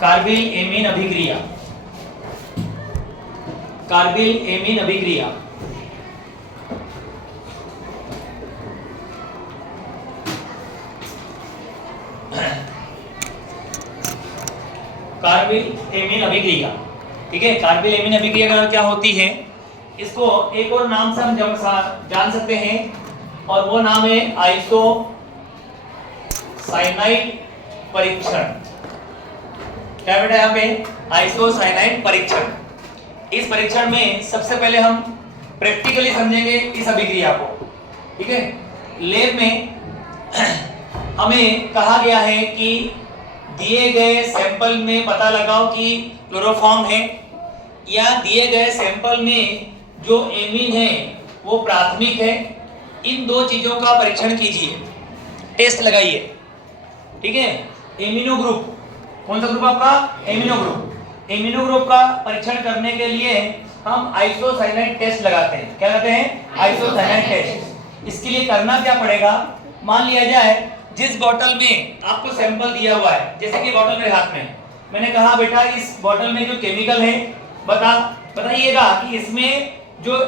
Carbyl amine अभिक्रिया। Carbyl amine अभिक्रिया carbyl amine अभिक्रिया, ठीक है। कार्बिल एमीन अभिक्रिया क्या होती है, इसको एक और नाम से हम जान सकते हैं और वो नाम है आइसोसाइनाइड परीक्षण। क्या बेटा यहाँ पे आइसोसाइनाइड परीक्षण। इस परीक्षण में सबसे पहले हम प्रैक्टिकली समझेंगे इस अभिक्रिया को, ठीक है। लैब में हमें कहा गया है कि दिए गए सैंपल में पता लगाओ कि क्लोरोफॉर्म है या दिए गए सैंपल में जो एमीन है वो प्राथमिक है। इन दो चीजों का परीक्षण कीजिए, टेस्ट लगाइए, ठीक है। एमिनो ग्रुप, कौन सा ग्रुप आपका? Amino group. एमिनो ग्रुप का परीक्षण करने के लिए हम आइसोसाइनाइड टेस्ट लगाते हैं। क्या कहते हैं? Isocyanide test. इसके लिए करना क्या पड़ेगा, मान लिया जाए जिस बोतल में आपको सैंपल दिया हुआ है, जैसे कि बोतल मेरे हाथ में, मैंने कहा बेटा इस बोतल में जो केमिकल है बताइएगा कि इसमें जो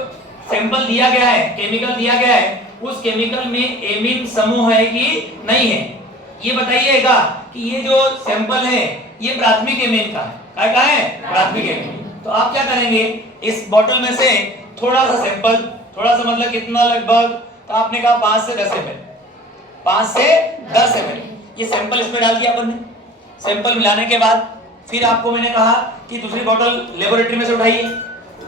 सैंपल दिया गया है, केमिकल दिया गया है, उस केमिकल में एमीन समूह है कि नहीं है, ये बताइएगा कि ये जो सैंपल है ये प्राथमिक एमीन का है। क्या है? प्राथमिक एमीन। तो आप क्या करेंगे, इस बोतल में से थोड़ा सा सैंपल, थोड़ा सा मतलब कितना, लगभग तो आपने कहा 5 से 10 ml, 5 से 10 ml ये सैंपल इसमें डाल दिया अपन ने। सैंपल मिलाने के बाद फिर आपको मैंने कहा कि दूसरी बोतल लेबोरेटरी में से उठाइए।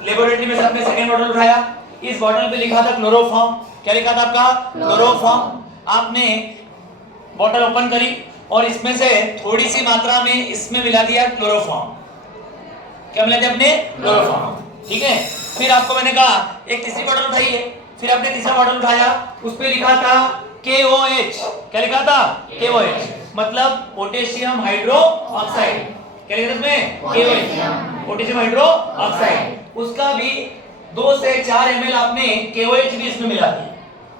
लेबोरेटरी में से आपने सेकेंड बोतल उठाया, इस बोतल पे लिखा था क्लोरोफॉर्म। क्या लिखा था आपका? क्लोरोफॉर्म। आपने बोतल ओपन करी और इसमें से थोड़ी सी मात्रा में इसमें मिला दिया क्लोरोफॉर्म। क्या मिला दिया आपने? क्लोरोफॉर्म, ठीक है। फिर आपको मैंने कहा एक तीसरी बोतल उठाइए, फिर आपने तीसरा बोतल उठाया, उस पे लिखा था KOH। क्या लिखा था? KOH मतलब पोटेशियम हाइड्रो ऑक्साइड। क्या लिखा था इसमें? KOH, potassium hydro oxide. उसका भी 2 से 4 ml आपने KOH भी इसमें मिला दिया।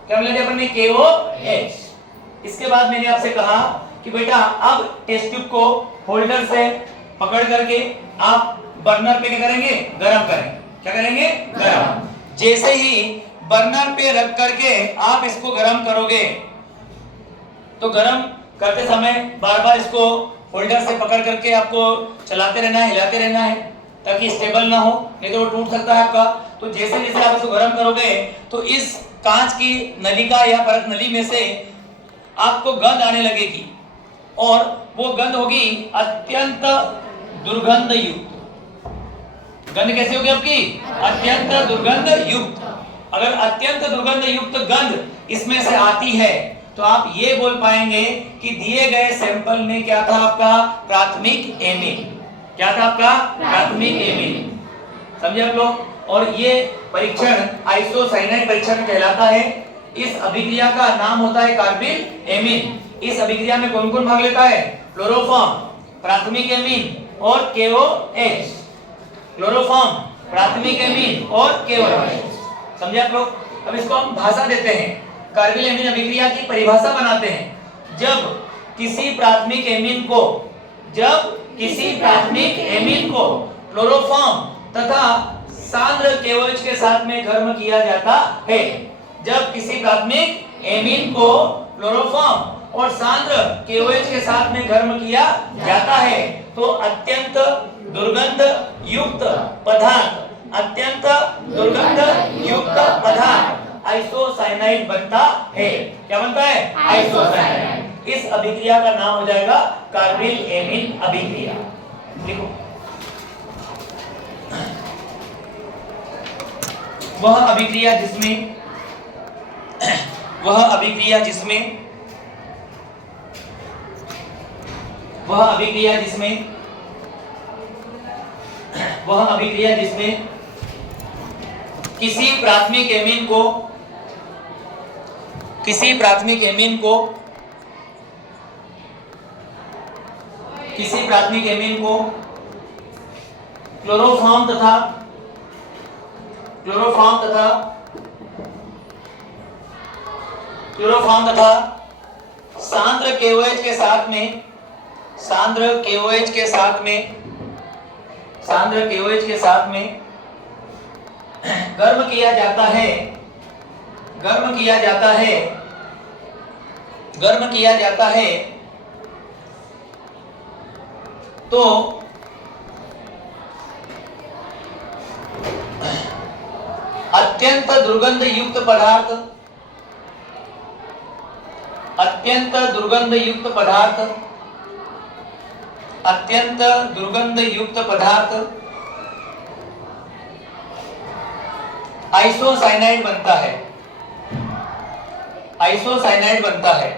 क्या मिला दिया आपने? KOH। इसके बाद मैंने आपसे कहा कि बेटा अब टेस्ट ट्यूब को होल्डर से पकड़ करके आप बर्नर पे क्या करेंगे? गरम करेंगे। क्या करेंगे? गरम। जैसे ही बर्नर पे रख करके आप इसको गरम करोगे तो गरम करते समय बार बार इसको होल्डर से पकड़ करके आपको चलाते रहना है, हिलाते रहना है ताकि स्टेबल ना हो, नहीं तो वो टूट सकता है आपका। तो जैसे जैसे आप इसको गरम करोगे तो इस कांच की नलिका या परत नली में से आपको गंध आने लगेगी और वो गंध होगी अत्यंत दुर्गंध युक्त। गंध कैसी होगी आपकी? अत्यंत दुर्गंध युक्त। अगर अत्यंत दुर्गंध युक्त गंध इसमें से आती है तो आप ये बोल पाएंगे कि दिए गए सैंपल में क्या था आपका? प्राथमिक एमीन। क्या था आपका? प्राथमिक एमीन। समझे आप लोग? और ये परीक्षण आइसोसाइनाइड परीक्षण कहलाता है। इस अभिक्रिया का नाम होता है कार्बिल एमीन। इस अभिक्रिया में कौन कौन भाग लेता है? क्लोरोफॉर्म, प्राथमिक एमीन और KOH। क्लोरोफॉर्म, प्राथमिक एमीन और KOH। समझे आप लोग? अब इसको हम भाषा देते हैं, कार्बिल एमीन अभिक्रिया की परिभाषा बनाते हैं। जब किसी प्राथमिक एमीन को क्लोरोफॉर्म तथा सांद्र KOH के साथ में गर्म किया जाता है। जब किसी प्राथमिक एमीन को क्लोरोफॉर्म और सांद्र KOH के साथ में गर्म किया जाता है तो अत्यंत दुर्गंध युक्त पदार्थ आइसोसाइनाइड बनता है। क्या बनता है? आइसोसाइनाइड। इस अभिक्रिया का नाम हो जाएगा कार्बिल एमीन अभिक्रिया। देखो, वह अभिक्रिया जिसमें किसी प्राथमिक एमीन को क्लोरोफॉर्म तथा सांद्र KOH के साथ में सांद्र KOH के साथ में, सांद्र KOH के साथ में गर्म किया जाता है, गर्म किया जाता है, गर्म किया जाता है, तो अत्यंत दुर्गंध युक्त पदार्थ, अत्यंत दुर्गंध युक्त पदार्थ, अत्यंत दुर्गंध युक्त पदार्थ आइसोसाइनाइड बनता है, आइसोसाइनाइड बनता है।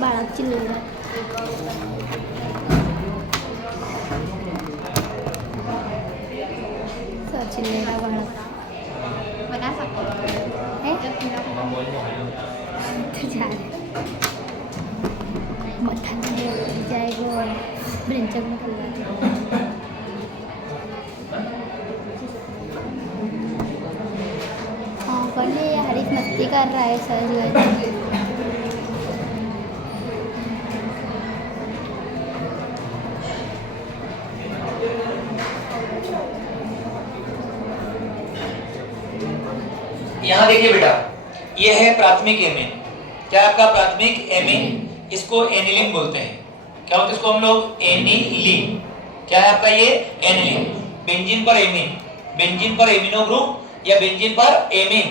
बाळा चिल्लर चिल्लेगा बाळा बना सकते हैं मथा जाएगा ब्रेंचक निकल जाएगा। हाँ पर ये हरीश मस्ती कर रहा है सर जो है। यहाँ देखिए बेटा, ये है प्राथमिक एमीन। क्या आपका प्राथमिक एमीन? इसको एनिलीन बोलते हैं। क्या होता है इसको हम लोग? एनिलीन। क्या है आपका ये? एनिलीन। बेंजीन पर एमीन, बेंजीन पर एमिनो ग्रुप या बेंजीन पर एमीन,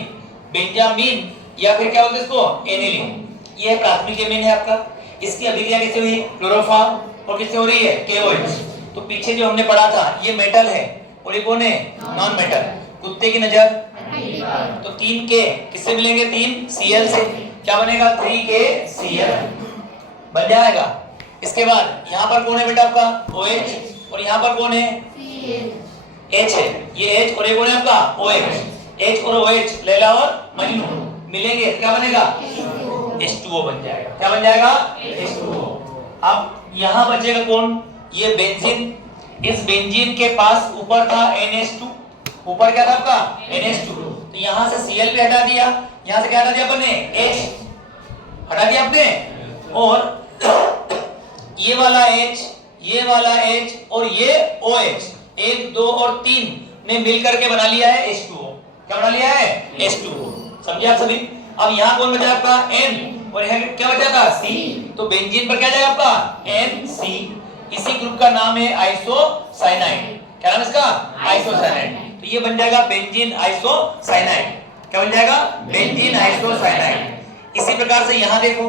बेंजामीन या फिर क्या बोलते हैं इसको? एनिलीन। ये प्राथमिक एमीन है आपका। इसकी अभिक्रिया कैसे हुई? क्लोरोफॉर्म। और किससे हो रही है? KOH। तो पीछे जो हमने पढ़ा था ये मेटल है और ये कौन है? Non metal. कुत्ते की नजर तो 3K किससे मिलेंगे? 3Cl से। क्या बनेगा? 3KCl बन जाएगा। इसके बाद यहाँ पर कौन है बेटा आपका? OH। और यहाँ पर कौन है? H है। ये H और ये कौन है आपका? OH। H और OH लैला और मजनू मिलेंगे, क्या बनेगा? H2O बन जाएगा। क्या बन जाएगा? H2O। अब यहाँ बचेगा कौन? ये बेंजीन। इस बेंजीन के पास ऊपर था NH2, ऊपर क्या था आपका? NH2। तो यहाँ से Cl भी हटा दिया, यहाँ से क्या हटा दिया आपने? H हटा दिया आपने। और ये वाला H, ये वाला H और ये OH 1 2 और 3 ने मिल करके बना लिया है H2O। क्या बना लिया है? H2O। समझे आप सभी? अब यहाँ कौन बचा आपका? N और यहाँ क्या बचा था? C। तो बेंजीन पर क्या जाएगा आपका? NC। इसी ग्रुप का नाम है आइसोसाइनाइड। क्या नाम इसका? आइसोसाइनाइड। तो ये बन जाएगा बेंजीन आइसोसाइनाइड। क्या बन जाएगा? Benzene isocyanide. इसी प्रकार से यहाँ देखो,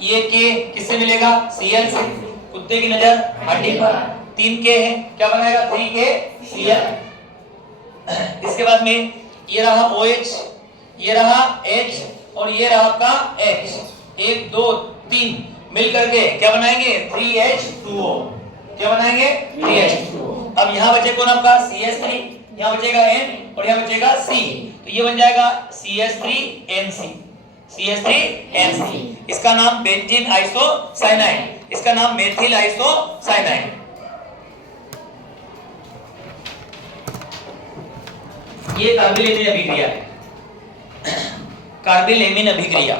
ये K किससे मिलेगा? Cl से। कुत्ते की नजर हड्डी पर 3K है, क्या बनाएगा? 3KCl। इसके बाद में ये रहा OH, ये रहा H और ये रहा आपका H। 1 2 3 मिल करके क्या बनाएंगे? 3H2O। क्या बनाएंगे? 3H2O। अब यहाँ बचे कौन आपका? CH3, यहाँ बचेगा N और यहाँ बचेगा C। तो ये बन जाएगा CH3NC, CH3NC। इसका नाम बेंजीन आइसोसाइनाइड, इसका नाम मेथिल आइसोसाइनाइड। ये कार्बिलेमिन अभिक्रिया है, कार्बिलेमिन अभिक्रिया।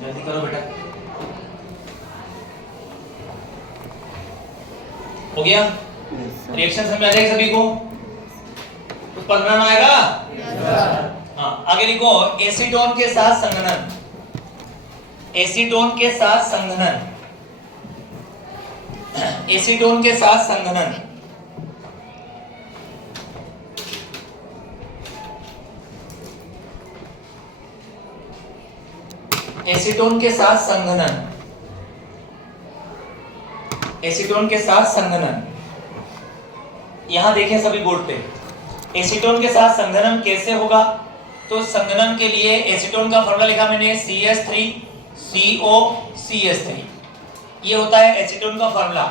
जल्दी करो बेटा। हो गया? रिएक्शन समझ आ जाएगी सभी को? उत्पन्न नाम आएगा? हाँ, आगे लिखो एसीटोन के साथ संघनन। एसीटोन के साथ संघनन। एसीटोन के साथ संघनन। एसीटोन के साथ संघनन। एसीटोन के साथ संघनन। यहां देखें सभी बोर्ड पे, एसीटोन के साथ संघनन कैसे होगा? तो संघनन के लिए एसीटोन का फॉर्मूला लिखा मैंने CH3COCH3। ये होता है एसीटोन का फॉर्मूला।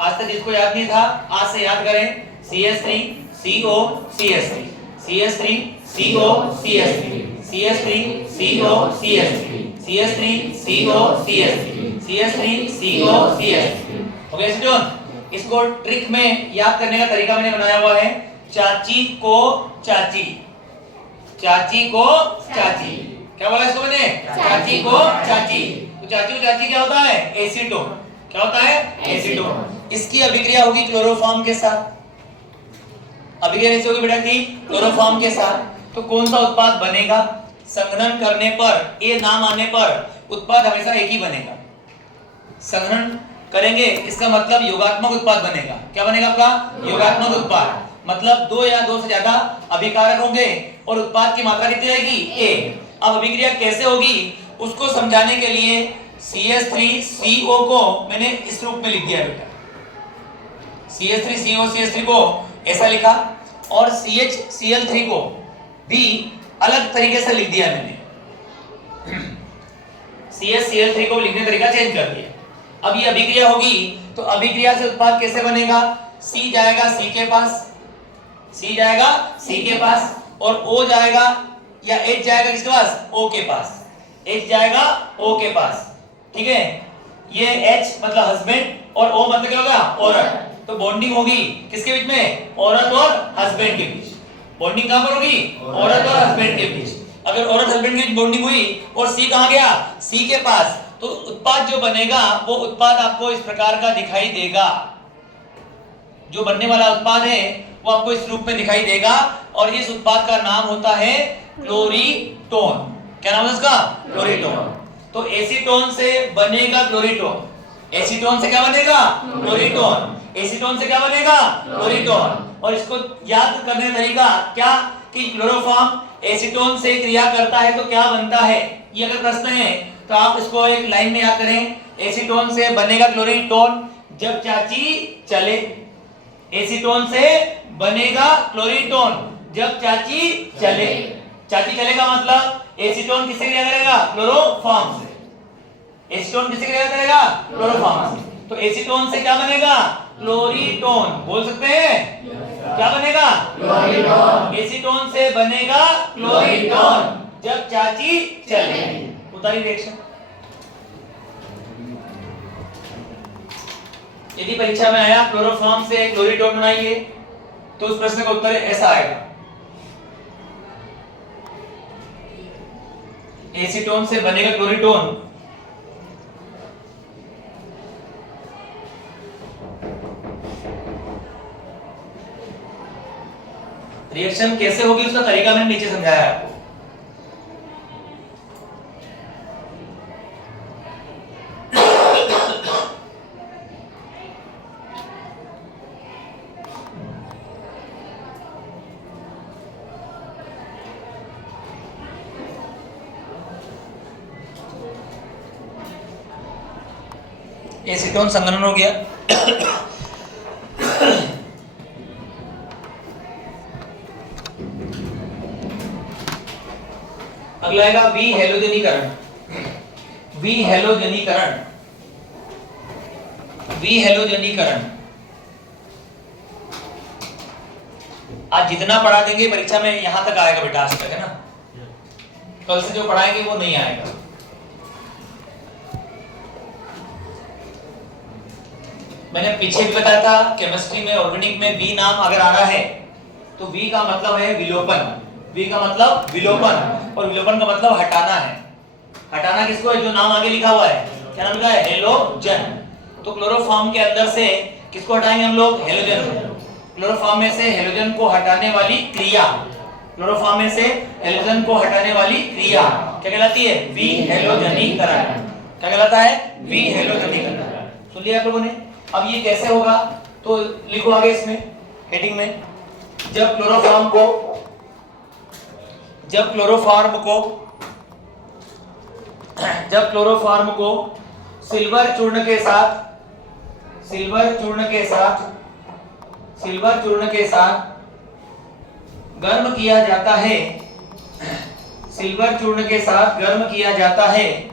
आज तक जिसको याद नहीं था आज से याद करें। CH3COCH3 CH3COCH3 CH3COCH3 CH3COCH3 CH3COCH3। Okay acetone, इसको ट्रिक में याद करने का तरीका मैंने बनाया हुआ है। चाची को चाची, चाची को चाची। क्या बोला इसको मैंने? चाची को चाची। तो चाची को चाची क्या होता है? एसीटोन। क्या होता है? एसीटोन। इसकी अभिक्रिया होगी क्लोरोफॉर्म के साथ। अभिक्रिया कैसे होगी बेटा की? क्लोरोफॉर्म के साथ। तो कौन सा उत्पाद बनेगा? संघनन करने पर, ए नाम आने पर उत्पाद हमेशा एक ही बनेगा। संघनन करेंगे इसका मतलब योगात्मक उत्पाद बनेगा। क्या बनेगा आपका? योगात्मक उत्पाद। मतलब दो या दो से ज्यादा अभिकारक होंगे और उत्पाद की मात्रा कितनी रहेगी? ए। अब अभिक्रिया कैसे होगी उसको समझाने के लिए CH3CO को मैंने इस रूप में लिख दिया बेटा। CH3COCH3 को ऐसा लिखा और CHCl3 को भी अलग तरीके से लिख दिया मैंने। CHCl3 को लिखने तरीका चेंज कर दिया। अब ये अभिक्रिया होगी तो अभिक्रिया से उत्पाद कैसे बनेगा? C जाएगा C के पास, C जाएगा C के पास और O जाएगा या H जाएगा किसके पास? O के पास। H जाएगा O के पास। ठीक है, ये H मतलब हस्बैंड और O मतलब क्या होगा? औरत। तो बॉन्डिंग होगी किसके बीच में? औरत और हस्बैंड के बीच। बॉन्डिंग कहां पर होगी? औरत और हस्बैंड के बीच। अगर औरत हस्बैंड के बीच बॉन्डिंग हुई और C कहां गया? C के पास, तो उत्पाद जो बनेगा वो उत्पाद आपको इस प्रकार का दिखाई देगा। जो बनने वाला उत्पाद है वो आपको इस रूप में दिखाई देगा और इस उत्पाद का नाम होता है क्लोरीटोन। क्या नाम है इसका? क्लोरीटोन। तो एसीटोन से बनेगा क्लोरीटोन। एसीटोन से क्या बनेगा? क्लोरीटोन। एसीटोन से क्या बनेगा? क्लोरीटोन। और इसको याद करने का तरीका क्या कि क्लोरोफॉर्म एसीटोन से क्रिया करता है तो क्या बनता है? ये अगर प्रश्न है तो आप इसको एक लाइन में याद करें। एसीटोन से बनेगा क्लोरीटोन जब चाची चले। एसीटोन से बनेगा क्लोरीटोन जब चाची चले। चाची चलेगा मतलब एसीटोन किससे क्रिया करेगा? क्लोरोफॉर्म से। एसीटोन किससे क्रिया करेगा? क्लोरोफॉर्म से। तो एसीटोन से क्या बनेगा? क्लोरीटोन। बोल सकते हैं क्या बनेगा? क्लोरीटोन। एसीटोन से बनेगा क्लोरीटोन जब चाची चले। उतारी रिएक्शन। यदि परीक्षा में आया क्लोरोफॉर्म से क्लोरीटोन बनाइए तो उस प्रश्न का उत्तर ऐसा आएगा। एसीटोन से बनेगा क्लोरीटोन रिएक्शन कैसे होगी उसका तरीका मैंने नीचे समझाया है आपको। एसीटोन संघनन हो गया। अगला आएगा विहेलोजनीकरण। विहेलोजनीकरण। विहेलोजनीकरण आज जितना पढ़ा देंगे परीक्षा में यहां तक आएगा बेटा, आज तक है ना। कल से जो पढ़ाएंगे वो नहीं आएगा। मैंने पीछे भी बताया था केमिस्ट्री में ऑर्गेनिक में वी नाम अगर आ रहा है तो वी का मतलब है विलोपन। वी का मतलब विलोपन और विलोपन का मतलब हटाना है। हटाना किसको है? जो नाम आगे लिखा हुआ है, क्या नाम लिखा है? हेलोजन। तो क्लोरोफॉर्म के अंदर से किसको हटाएंगे हम लोग? हेलोजन को। क्लोरोफॉर्म में से हेलोजन को हटाने वाली क्रिया, क्लोरोफॉर्म में से हेलोजन को हटाने वाली क्रिया क्या कहलाती है? विहेलोजनीकरण। क्या कहलाता है? विहेलोजनीकरण। सुन लिया आप लोगों ने? अब ये कैसे होगा तो लिखो आगे इसमें हेडिंग में, जब क्लोरोफॉर्म को सिल्वर चूर्ण के साथ गर्म किया जाता है,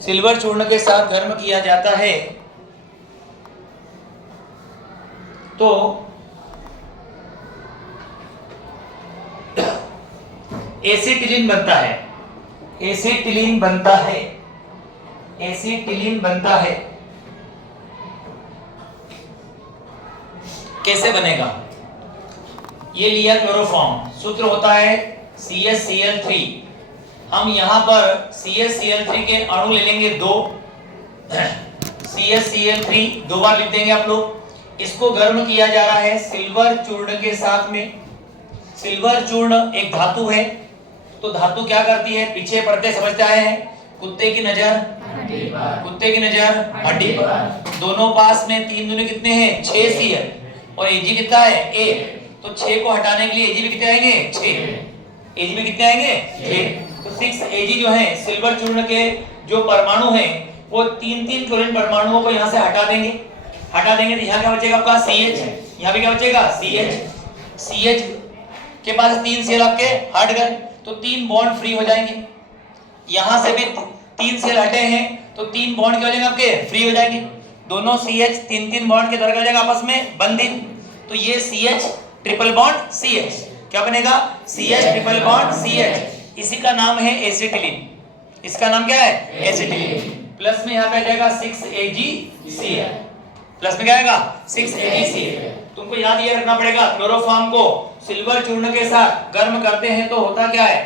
सिल्वर चूर्ण के साथ गर्म किया जाता है तो एसिटिलीन बनता है। कैसे बनेगा? ये लिया क्लोरोफॉर्म, सूत्र होता है CH Cl3। हम यहां पर CH के अणु ले लेंगे 2, CH दो बार लिख देंगे आप लोग। इसको गर्म किया जा रहा है सिल्वर चूर्ण के साथ में। सिल्वर चूर्ण एक धातु है, तो धातु क्या करती है? पीछे पढ़ते समझते आए हैं, कुत्ते की नजर हड्डी पर। दोनों पास में 3 दूनी कितने हैं? 6 Cl और Ag कितना है? 1। तो 6 को हटाने के लिए Ag भी कितने आएंगे? 6। Ag भी कितने आएंगे? 6। तो 6 Ag जो है सिल्वर चूर्ण के जो परमाणु हैं वो 3 क्लोरीन परमाणुओं को यहाँ से हटा देंगे तो यहाँ क्या बचेगा आपका? CH। यहाँ भी क्या बचेगा? CH के पास 3 Cl आपके हट गए तो 3 बॉन्ड फ्री हो जाएंगे। यहाँ से भी 3 Cl हटे हैं तो 3 बॉन्ड क्या हो जाएंगे आपके? फ्री हो जाएंगे। दोनों CH 3 बॉन्ड के द्वारा क्या हो जाएगा? आपस में बंधित। तो ये CH ट्रिपल बॉन्ड CH क्या बनेगा? CH triple bond CH। इसी का नाम है एसिटिलीन। इसका नाम क्या है? एसिटिलीन। प्लस में यहाँ पे आ जाएगा 6AgCl। प्लस में क्या आएगा? 6AgCl। तुमको याद ये रखना पड़ेगा, क्लोरोफॉर्म को सिल्वर चूर्ण के साथ गर्म करते हैं तो होता क्या है?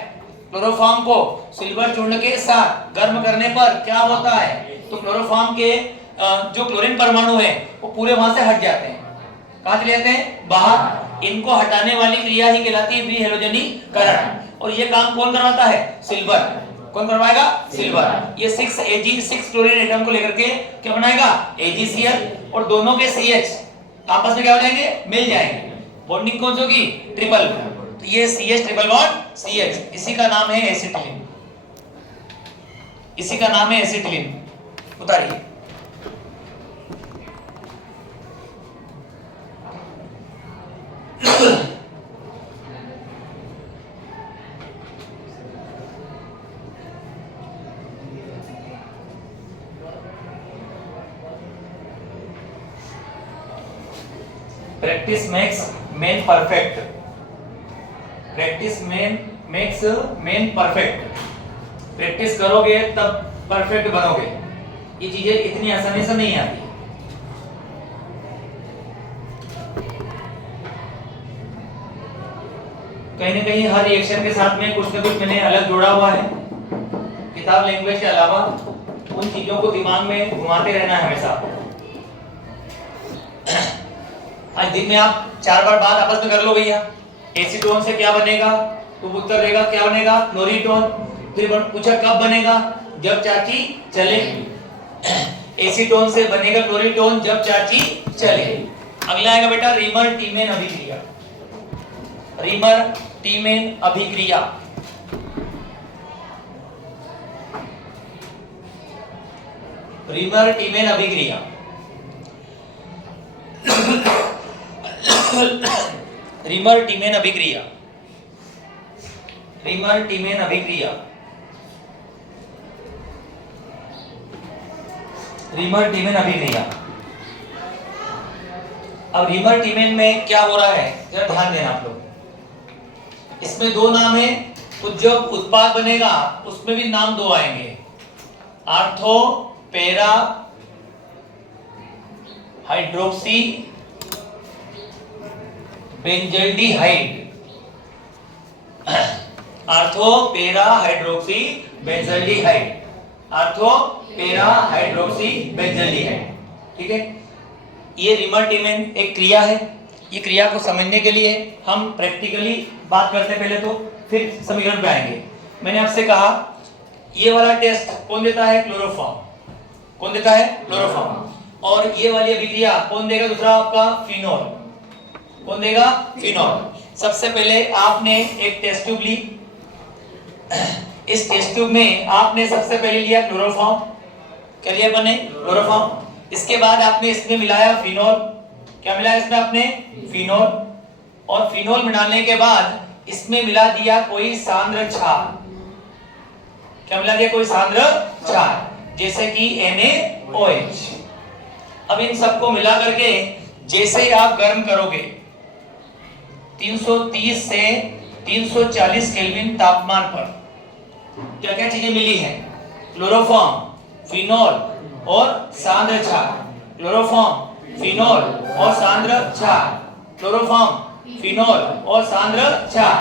क्लोरोफॉर्म को सिल्वर चूर्ण के साथ गर्म करने पर क्या होता है? तो क्लोरोफॉर्म के जो क्लोरीन परमाणु है वो पूरे वहां से हट जाते हैं। कहां चले जाते हैं? बाहर। इनको हटाने वाली क्रिया ही कहलाती है विहेलोजनीकरण। और ये काम कौन करवाता है? सिल्वर। कौन करवाएगा? सिल्वर। ये 6 क्लोरीन एटम को लेकर के क्या बनाएगा? AgCl। और दोनों के CH आपस में क्या हो जाएंगे? मिल जाएंगे। बॉन्डिंग कौन सी होगी? ट्रिपल। तो ये CH ट्रिपल बॉन्ड CH, इसी का नाम है एसिटिलीन। उतारिए। Practice makes man perfect. Practice करोगे तब परफेक्ट बनोगे। ये चीजें इतनी आसानी से नहीं आती। कहीं ना कहीं हर रिएक्शन के साथ में कुछ ना कुछ मैंने अलग जोड़ा हुआ है। किताब लैंग्वेज के अलावा उन चीजों को दिमाग में घुमाते रहना है हमेशा। आज दिन में आप 4 बार बात आपस में कर लो भैया। एसीटोन से क्या बनेगा? तो उत्तर देगा क्या बनेगा? क्लोरीटोन। फिर पूछा कब बनेगा? जब चाची चलेगी। एसीटोन से बनेगा क्लोरीटोन जब चाची चले। अगला आएगा बेटा रीमर टीमेन अभिक्रिया। रीमर टीमेन अभिक्रिया। अब रीमर टीमेन में क्या हो रहा है जरा ध्यान देना आप लोग। इसमें 2 नाम है, तो जब उत्पाद बनेगा उसमें भी नाम 2 आएंगे। Ortho para hydroxy benzaldehyde. Ortho para hydroxy benzaldehyde, ortho para hydroxy benzaldehyde. ठीक है, ये रिमर्टिमेन एक क्रिया है। ये क्रिया को समझने के लिए हम प्रैक्टिकली बात करते हैं पहले, तो फिर समीकरण पे आएंगे। मैंने आपसे कहा ये वाला टेस्ट कौन देता है? क्लोरोफॉर्म। कौन देता है? क्लोरोफॉर्म। और ये वाली अभिक्रिया कौन देगा? दूसरा आपका फिनोल। कौन देगा? फिनोल। सबसे पहले आपने एक टेस्ट ट्यूब ली, इस टेस्ट ट्यूब में आपने सबसे पहले लिया क्लोरोफॉर्म। क्या लिया बने? क्लोरोफॉर्म। इसके बाद आपने इसमें मिलाया फिनोल। क्या मिलाया इसमें आपने? फिनोल। और फिनोल मिलाने के बाद इसमें मिला दिया कोई सांद्र क्षार। क्या मिला दिया? कोई सांद्र क्षार, जैसे कि NaOH। अब इन सबको मिला करके जैसे ही आप गर्म करोगे 330 से 340 केल्विन तापमान पर, क्या क्या चीजें मिली हैं? क्लोरोफॉर्म, फिनोल और सांद्र क्षार। क्लोरोफॉर्म, फिनोल और सांद्र क्षार। क्लोरोफॉर्म, फिनोल और सांद्र क्षार।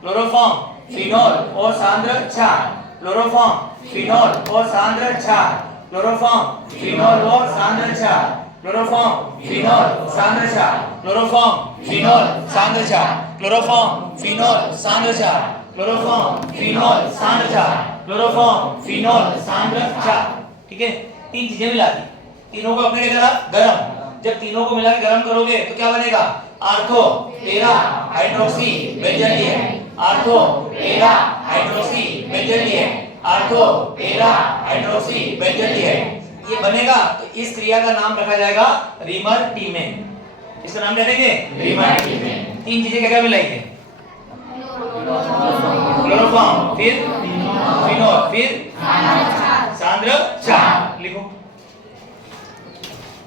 क्लोरोफॉर्म, फिनोल और सांद्र क्षार। क्लोरोफॉर्म, फिनोल और सांद्र क्षार। क्लोरोफॉर्म, फिनोल और सांद्र क्षार। क्लोरोफॉर्म, फिनोल, सांद्र क्षार। क्लोरोफॉर्म, फिनोल, सांद्र क्षार। क्लोरोफॉर्म, फिनोल, सांद्र क्षार। क्लोरोफॉर्म, फिनोल, सांद्र क्षार। क्लोरोफॉर्म, फिनोल, सांद्र क्षार। ठीक है, तीन चीजें मिला दी, तीनों को आपने क्या करा? गरम। जब तीनों को मिला के गरम करोगे तो क्या बनेगा? Ortho para hydroxy benzaldehyde. Ortho para hydroxy benzaldehyde. Ortho para hydroxy benzaldehyde ये बनेगा। तो इस क्रिया का नाम रखा जाएगा रिमर्टिमेन। इसका नाम रखेंगे रिमर्टिमेन। तीन चीजें क्या क्या मिलाएंगे? क्लोरोफॉर्म, फिर फिनोल, फिर सांद्र क्षार। लिखो,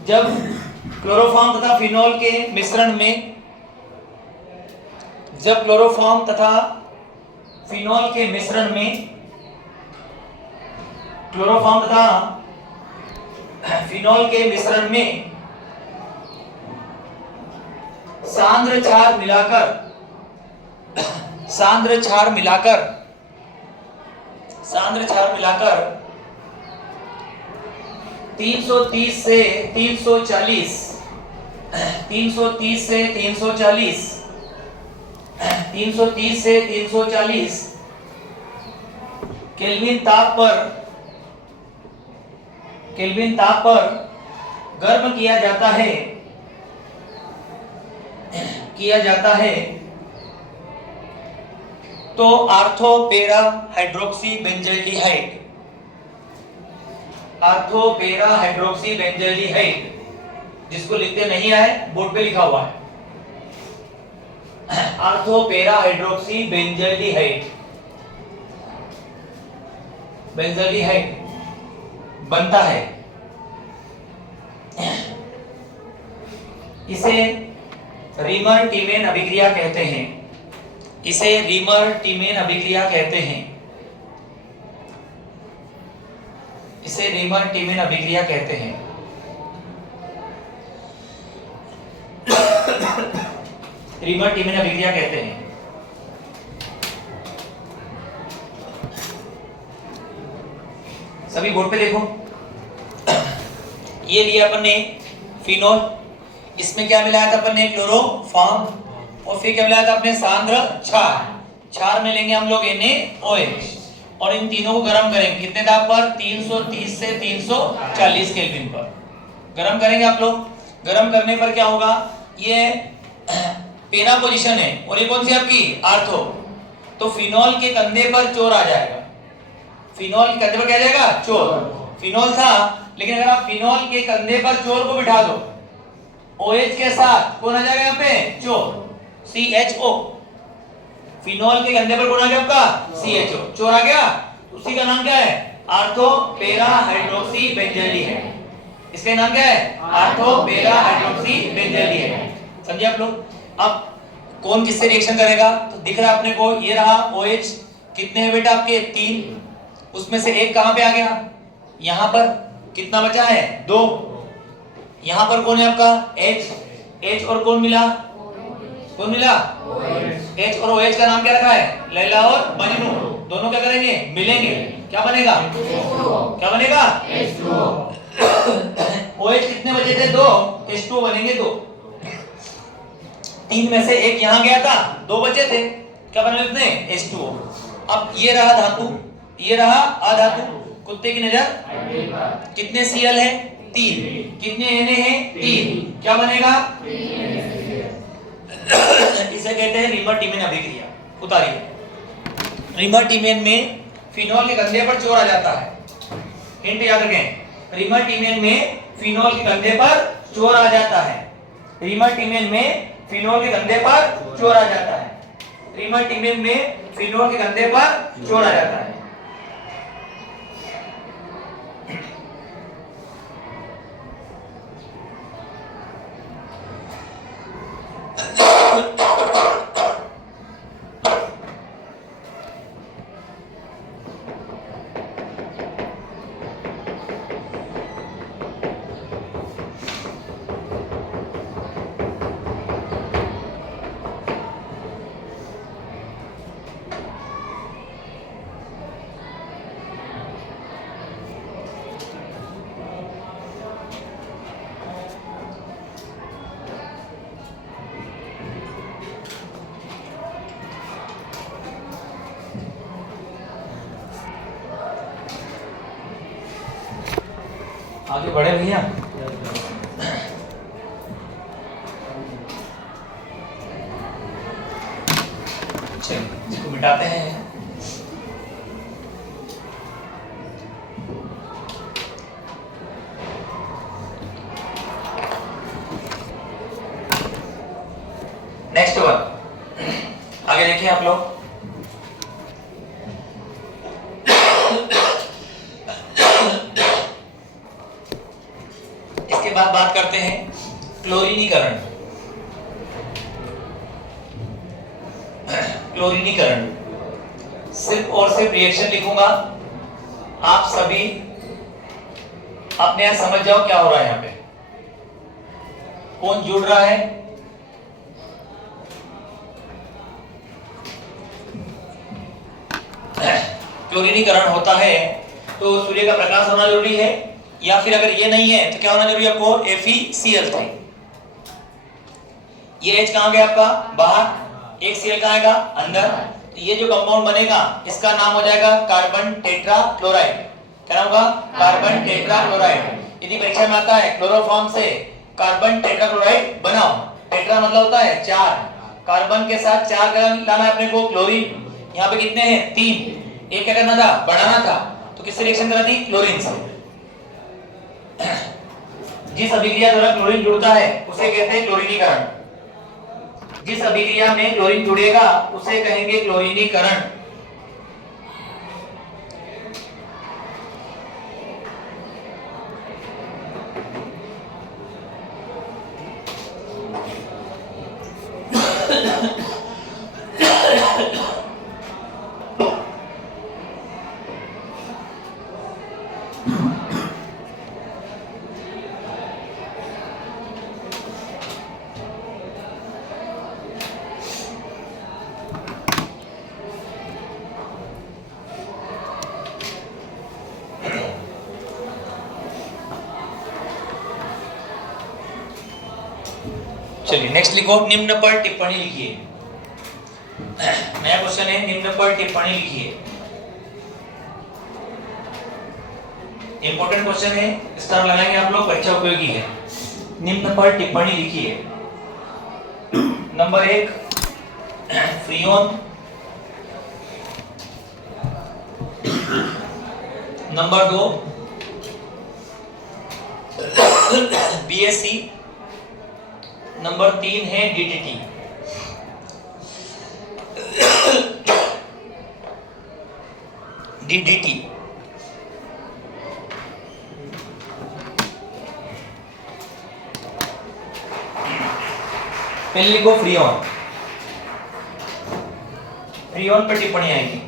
जब क्लोरोफॉर्म तथा फिनोल के मिश्रण में, जब क्लोरोफॉर्म तथा फिनोल के मिश्रण में क्लोरोफॉर्म तथा फिनोल के मिश्रण में सांद्र क्षार मिलाकर 330 से 340 330 से 340 330 से 340 केल्विन ताप पर गर्म किया जाता है तो ortho para hydroxy benzaldehyde, ortho para hydroxy benzaldehyde, जिसको लिखते नहीं आए बोर्ड पे लिखा हुआ है, आर्थो पैरा हाइड्रोक्सी बेंजल्डिहाइड बनता है। इसे रिमर्टिमेन अभिक्रिया कहते हैं। इसे रिमर्टिमेन अभिक्रिया कहते हैं। इसे रिमर्टिमेन अभिक्रिया कहते हैं। रिमर्टिमेन अभिक्रिया कहते हैं। सभी बोर्ड पे देखो, ये लिया अपन ने फिनोल, इसमें क्या मिलाया था अपन ने? क्लोरोफॉर्म, और फिर क्या मिलाया था अपने? सांद्र क्षार में लेंगे हम लोग NaOH, और इन तीनों को गर्म करेंगे कितने ताप पर? 330 से 340 केल्विन पर गर्म करेंगे आप लोग। गर्म करने पर क्या होगा? ये पेरा पोजीशन है और ये कौन सी आपकी? आर्थो। तो फिनोल के कंधे पर चोर आ जाएगा। फिनोल के कंधे पर क्या जाएगा? चोर। फिनोल था, लेकिन अगर आप फिनोल के कंधे पर चोर को बिठा दो, OH के साथ कौन आ जाएगा यहाँ पे? चोर, CHO। फिनोल के कंधे पर कौन आ गया आपका? CHO, चोर आ गया। उसी का नाम क्या है? Ortho para hydroxy benzaldehyde. इसका नाम क्या है? Ortho para hydroxy benzaldehyde. समझे आप लोग? अब कौन किससे रिएक्शन करेगा? तो दिख रहा है अपने को, ये रहा OH। कितने है बेटा आपके? 3। उसमें से एक कहां पे आ गया? यहां पर। कितना बचा है? 2। यहां पर कौन है आपका? H और कौन मिला? कौन मिला? H और OH का नाम क्या रखा है? लैला और मजनू। दोनों क्या करेंगे? मिलेंगे। क्या बनेगा? क्या बनेगा? OH कितने बचे थे? 2। H2O बनेंगे 2। 3 में से एक यहाँ गया था, 2 बचे थे, क्या बना इसने? H2O। अब ये रहा धातु, ये रहा अधातु। कुत्ते की नजर कितने Cl है? 3। कितने Na है? 3। क्या बनेगा? इसे कहते हैं रीमर-टीमेन अभिक्रिया। उतारिए। रीमर-टीमेन में फिनॉल के कंधे पर चोर आ जाता है। हिंट याद रखें, रीमर-टीमेन में फिनॉल के कंधे पर चोर आ जाता है। रीमर-टीमेन में फिनॉल के कंधे पर चोर आ जाता है। रीमर-टीमेन में फिनॉल के कंधे पर चोर आ जाता है। आगे बढ़े भैया। चलिए इसको मिटाते हैं। नेक्स्ट वन आगे देखिए आप लोग। इसके बाद बात करते हैं क्लोरीनीकरण। क्लोरीनीकरण सिर्फ और सिर्फ रिएक्शन लिखूंगा, आप सभी अपने यहां समझ जाओ क्या हो रहा है। यहां पे कौन जुड़ रहा है? क्लोरीनीकरण होता है तो सूर्य का प्रकाश होना जरूरी है, या फिर अगर ये नहीं है तो क्या होना जरूरी है आपको? FeCl3। ये H कहां गया आपका? बाहर। एक Cl कहां आएगा? अंदर। तो ये जो कंपाउंड बनेगा इसका नाम हो जाएगा कार्बन टेट्राक्लोराइड। क्या नाम होगा? Carbon tetrachloride. यदि परीक्षा में आता है क्लोरोफॉर्म से कार्बन टेट्राक्लोराइड बनाओ, टेट्रा मतलब होता है 4, कार्बन के साथ 4 लाना है अपने को, क्लोरीन। यहाँ पे कितने हैं? 3। एक क्या करना था? बढ़ाना था, तो किससे रिएक्शन करा थी? क्लोरीन से। जिस अभिक्रिया द्वारा क्लोरीन जुड़ता है उसे कहते हैं क्लोरीनीकरण। जिस अभिक्रिया में क्लोरीन जुड़ेगा उसे कहेंगे क्लोरीनीकरण। चलिए नेक्स्ट लिखो, निम्न पर टिप्पणी लिखिए। नया क्वेश्चन है, निम्न पर टिप्पणी लिखिए। इंपॉर्टेंट क्वेश्चन है, इस तरह लगाएंगे आप लोग, परीक्षा उपयोगी है। निम्न पर टिप्पणी लिखिए। Number 1 freon, number 2 BSC, number 3 है DDT। DDT पहले लिखो फ्रीऑन। फ्रीऑन पर टिप्पणी आएगी।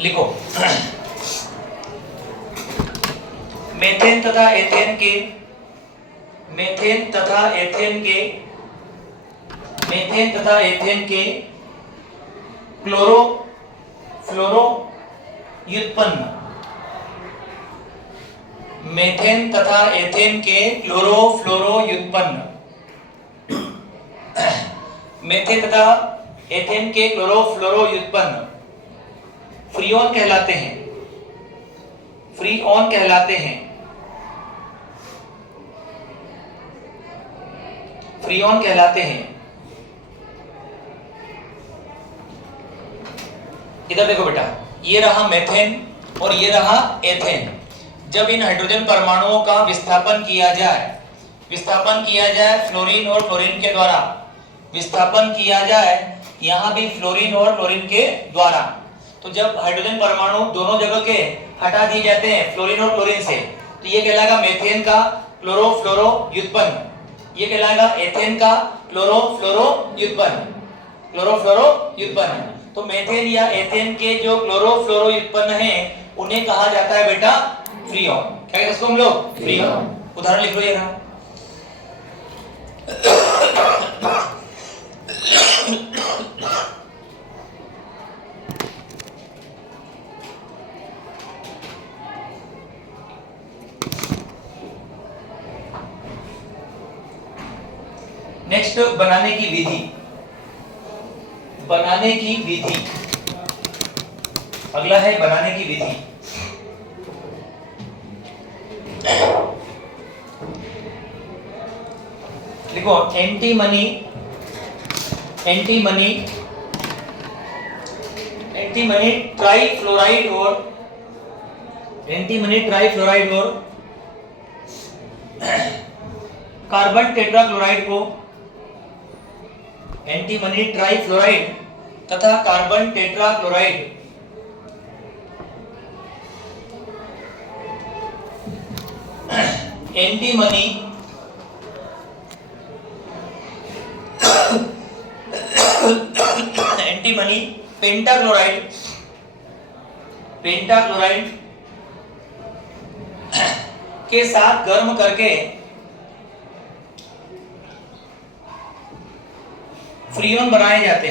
लिखो मेथेन तथा एथेन के क्लोरो फ्लोरो व्युत्पन्न, मेथेन तथा एथेन के क्लोरो फ्लोरो व्युत्पन्न, मेथेन तथा एथेन के क्लोरो फ्लोरो व्युत्पन्न फ्रीऑन कहलाते हैं, फ्रीऑन कहलाते हैं, फ्रीऑन कहलाते हैं। इधर देखो बेटा, ये रहा मेथेन और ये रहा एथेन। जब इन हाइड्रोजन परमाणुओं का विस्थापन किया जाए फ्लोरीन और क्लोरीन के द्वारा, विस्थापन किया जाए यहाँ भी फ्लोरीन और क्लोरीन के द्वारा, तो जब हाइड्रोजन परमाणु दोनों जगह के हटा दिए जाते हैं फ्लोरीन और क्लोरीन से, तो ये कहलाएगा मेथेन का क्लोरो फ्लोरो व्युत्पन्न, ये कहलाएगा एथेन का क्लोरो फ्लोरो व्युत्पन्न, क्लोरो फ्लोरो व्युत्पन्न। तो मेथेन या एथेन के जो क्लोरो फ्लोरो व्युत्पन्न हैं उन्हें कहा जाता है बेटा फ्रीऑन। क्या कहते हैं इसको हम लोग? फ्रीऑन। उदाहरण लिख लो ये रहा। नेक्स्ट, बनाने की विधि। बनाने की विधि, अगला है बनाने की विधि। देखो, एंटीमनी ट्राइफ्लोराइड और कार्बन टेट्राक्लोराइड को, एंटीमनी ट्राइफ्लोराइड तथा कार्बन टेट्राक्लोराइड एंटीमनी पेंटाक्लोराइड के साथ गर्म करके फ्रीऑन बनाए जाते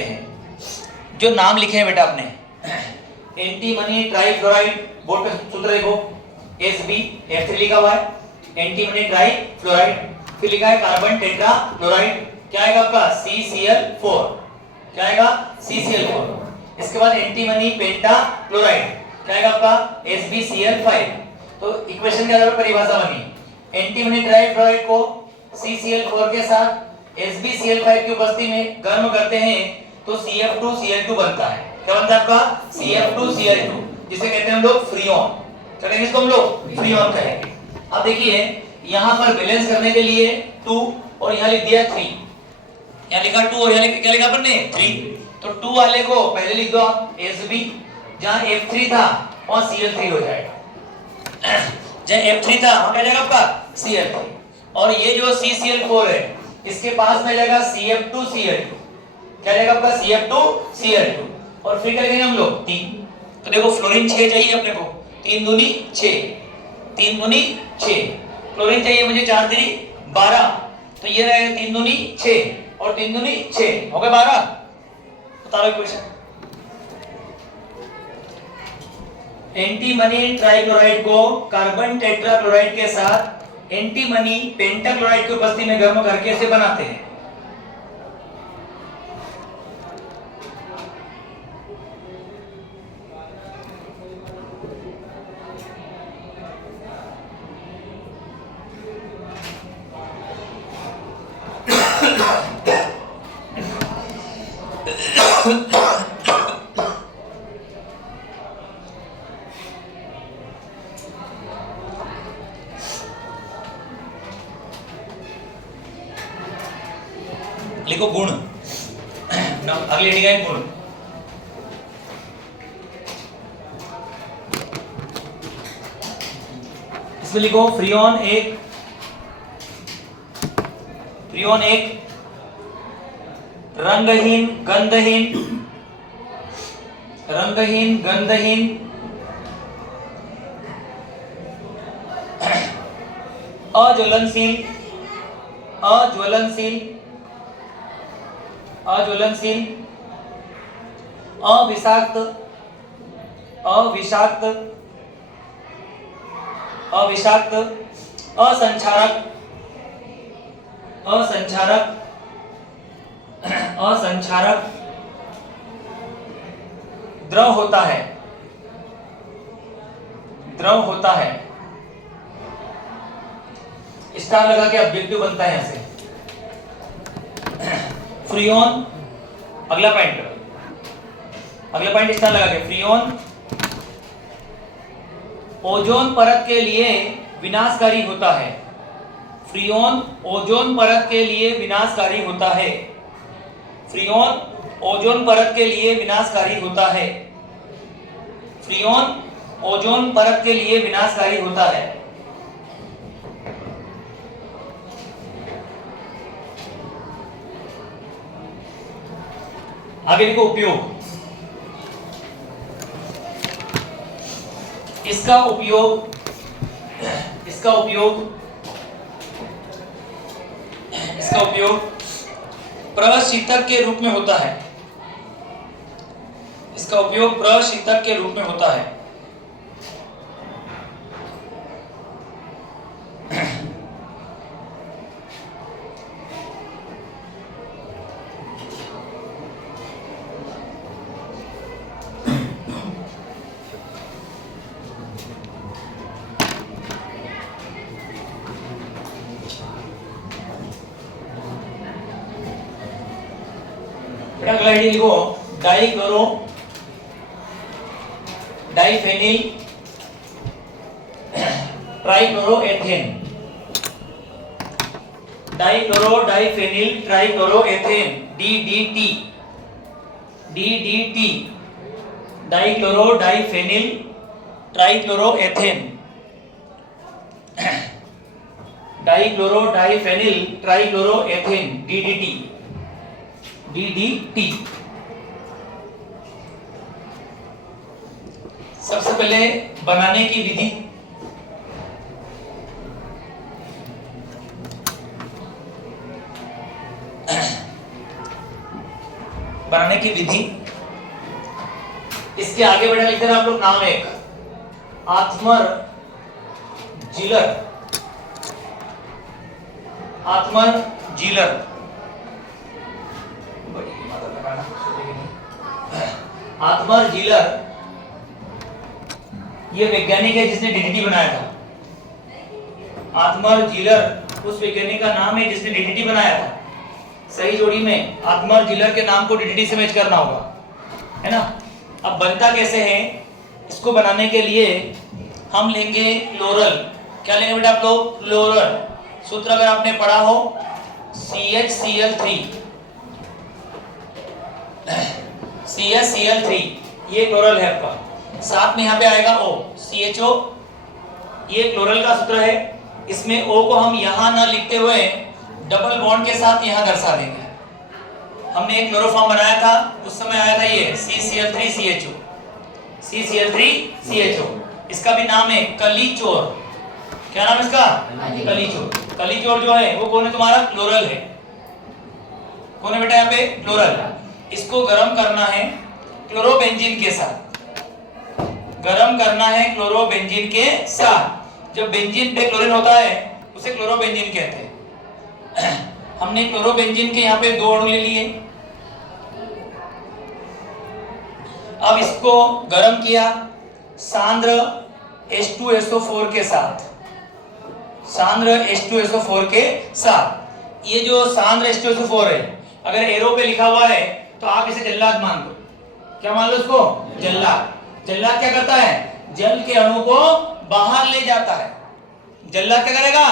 हैं, जो नाम लिखे हैं बेटा आपने, एंटीमनी ट्राइफ्लोराइड, बोर्ड पे सूत्र देखो, Sb(F3) लिखा हुआ है, एंटीमनी ट्राइफ्लोराइड, फिर लिखा है कार्बन टेट्राक्लोराइड, क्या आएगा आपका CCl4, क्या आएगा CCl4। इसके बाद एंटीमनी पेंटाक्लोराइड, क्या आएगा आपका SbCl5। तो इक्वेशन के आधार पर परिभाषा बनी, एंटीमनी ट्राइफ्लोराइड को CCl4 के साथ SbCl5 की उपस्थिति में गर्म करते हैं तो CF2Cl2 बनता है। क्या बनता है आपका? CF2Cl2, जिसे कहते हैं हम लोग फ्रीऑन। क्या कहेंगे इसको हम लोग? फ्रीऑन कहेंगे। अब देखिए, यहाँ पर बैलेंस करने के लिए 2 और यहाँ लिख दिया 3, यहाँ लिखा 2 और यहाँ क्या लिखा अपन ने? 3। तो 2 वाले को पहले लिख दो आप Sb, जहाँ F3 था वहाँ Cl3 हो जाएगा, जहाँ F3 था वहाँ क्या जाएगा आपका Cl3, और ये जो CCl4 है इसके पास में जाएगा CF2Cl2, क्या जाएगा आपका CF2Cl2, और फिर क्या लिखेंगे हम लोग? 3। तो देखो, फ्लोरीन 6 चाहिए अपने को, 3 दूनी 6, 3 दूनी 6, क्लोरीन चाहिए मुझे 4 दूनी 12, तो ये रहेगा 3 दूनी 6 और 3 दूनी 6 हो गए 12। बताओ इक्वेशन। एंटीमनी ट्राइक्लोराइड को कार्बन टेट्राक्लोराइड के साथ एंटीमनी पेंटाक्लोराइड की उपस्थिति में गर्म करके इसे बनाते हैं। लिखो गुण, अगली हेडिंग है गुण। इसमें लिखो फ्रीऑन एक रंगहीन गंधहीन, रंगहीन गंधहीन, अज्वलनशील, अज्वलनशील, अज्वलनशील, अविषाक्त, अविषाक्त, अविषाक्त, असंचारक, असंचारक, असंचारक, द्रव होता है, द्रव होता है। स्टार लगा के ऑब्जेक्टिव बनता है यहां से। फ्रियोन, अगला पॉइंट, अगला पॉइंट स्टार लगा के, फ्रियोन ओजोन परत के लिए विनाशकारी होता है। फ्रियोन ओजोन परत के लिए विनाशकारी होता है। फ्रियोन ओजोन परत के लिए विनाशकारी होता है। फ्रियोन ओजोन परत के लिए विनाशकारी होता है। आगे देखो उपयोग। इसका उपयोग, इसका उपयोग, इसका उपयोग प्रशीतक के रूप में होता है। इसका उपयोग प्रशीतक के रूप में होता है। अगला आइडिया लिखो, dichloro diphenyl trichloroethane, dichloro diphenyl trichloroethane, DDT, DDT, dichloro diphenyl trichloroethane, dichloro diphenyl trichloroethane, DDT, DDT। सबसे पहले बनाने की विधि, बनाने की विधि, इसके आगे बेटा लिखते हैं आप लोग नाम एक, आत्मर जीलर, आत्मर जीलर, आत्मर जीलर ये वैज्ञानिक है जिसने डीडीटी बनाया था। आत्मर जीलर उस वैज्ञानिक का नाम है जिसने डीडीटी बनाया था। सही जोड़ी में आत्मर जीलर के नाम को डीडीटी से मैच करना होगा, है ना। अब बनता कैसे है, इसको बनाने के लिए हम लेंगे क्लोरल। क्या लेंगे बेटा आप लोग? क्लोरल। सूत्र अगर आपने पढ़ा हो CHCl3, CHCl3 ये क्लोरल है आपका। साथ में यहाँ पे आएगा O, CHO, ये क्लोरल का सूत्र है। इसमें O को हम यहाँ ना लिखते हुए डबल बॉन्ड के साथ यहाँ दर्शा देंगे। हमने एक क्लोरोफॉर्म बनाया था, उस समय आया था ये CCl3CHO, CCl3CHO। इसका भी नाम है कलीचोर। क्या नाम है इसका? कलीचोर। कलीचोर जो है वो कौन है तुम्हारा? क्लोरल है। कौन है बेटा यहाँ पे? क्लोरल। इसको गर्म करना है क्लोरोबेंजीन के साथ, गरम करना है क्लोरोबेंजीन के साथ। जब बेंजीन पे क्लोरीन होता है उसे क्लोरोबेंजीन कहते हैं। हमने क्लोरोबेंजीन के यहाँ पे 2 अणु ले लिए। अब इसको गरम किया सांद्र H2SO4 के साथ, सांद्र H2SO4 के साथ। ये जो सांद्र H2SO4 है, अगर एरो पे लिखा हुआ है तो आप इसे जल्लाद मान लो। क्या मान लो इसको? जल्लाद। जल्लाद क्या करता है? जल के अणु को बाहर ले जाता है। जल्लाद क्या करेगा?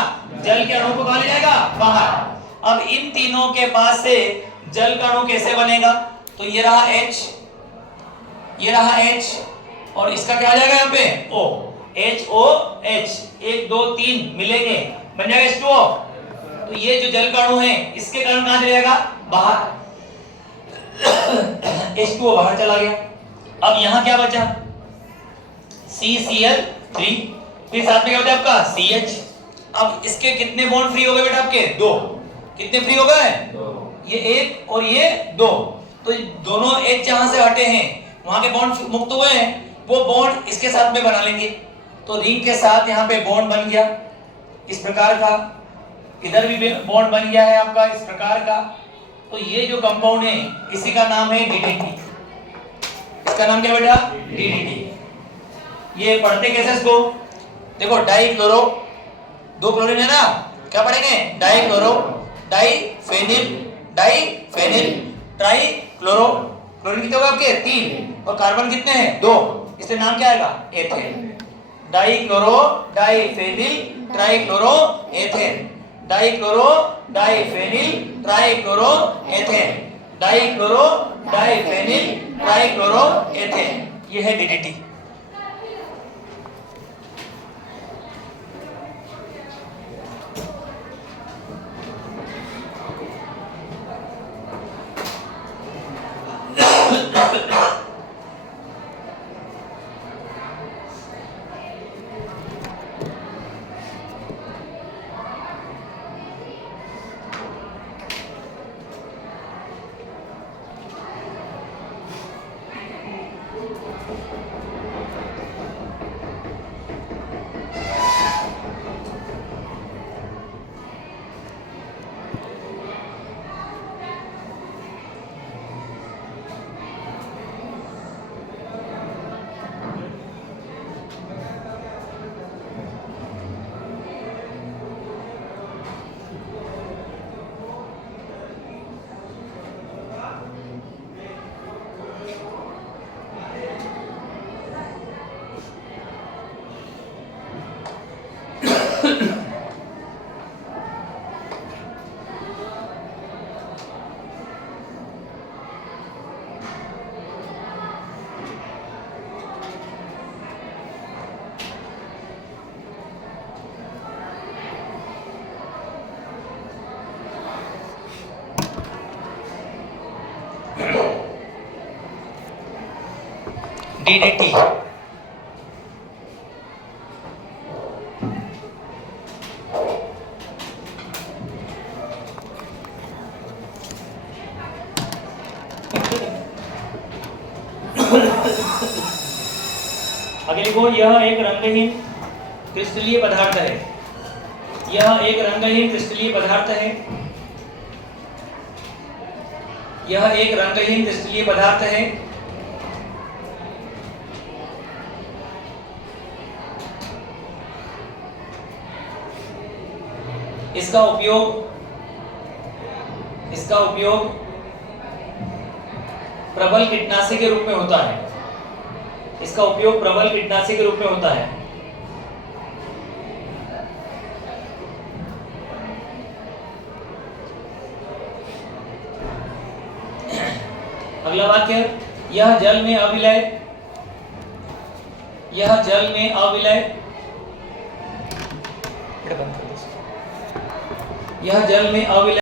जल के अणु को कहां ले जाएगा? बाहर। अब इन तीनों के पास से जल का अणु कैसे बनेगा? तो ये रहा H, ये रहा H, और इसका क्या आ जाएगा यहाँ पे? O, HOH, 1 2 3 मिलेंगे, बन जाएगा H2O। तो ये जो जल का अणु है इसके कारण कहां चले जाएगा? बाहर। H2O बाहर चला गया। अब यहाँ क्या बचा? CCl3, फिर साथ में क्या होता है आपका CH। अब इसके कितने बॉन्ड फ्री हो गए बेटा आपके? 2। कितने फ्री हो गए? 2। ये 1 और ये 2। तो दोनों H जहां से हटे हैं वहां के बॉन्ड मुक्त हुए हैं, वो बॉन्ड इसके साथ में बना लेंगे। तो रिंग के साथ यहाँ पे बॉन्ड बन गया इस प्रकार का, इधर भी बॉन्ड बन गया है आपका इस प्रकार का। तो ये जो कंपाउंड है इसी का नाम है DDT। इसका नाम क्या बेटा? DDT। ये पढ़ते कैसे इसको? देखो डाइक्लोरो, 2 क्लोरीन है ना, क्या पढ़ेंगे? Dichloro, diphenyl, trichloro. क्लोरीन कितने हो गए आपके? 3, और कार्बन कितने हैं? 2, इसलिए नाम क्या आएगा? Ethane. Dichloro, diphenyl, trichloro, ethane. Dichloro, diphenyl, trichloro, ethane. Dichloro, diphenyl, trichloro, ethane. ये है DDT। DDT। आगे लिखो, यह एक रंगहीन क्रिस्टलीय पदार्थ है। यह एक रंगहीन क्रिस्टलीय पदार्थ है। यह एक रंगहीन क्रिस्टलीय पदार्थ है। इसका उपयोग प्रबल कीटनाशी के रूप में होता है। इसका उपयोग प्रबल कीटनाशी के रूप में होता है। अगला वाक्य, यह जल में अविलय, यह जल में अविलय, यह जल में अविलय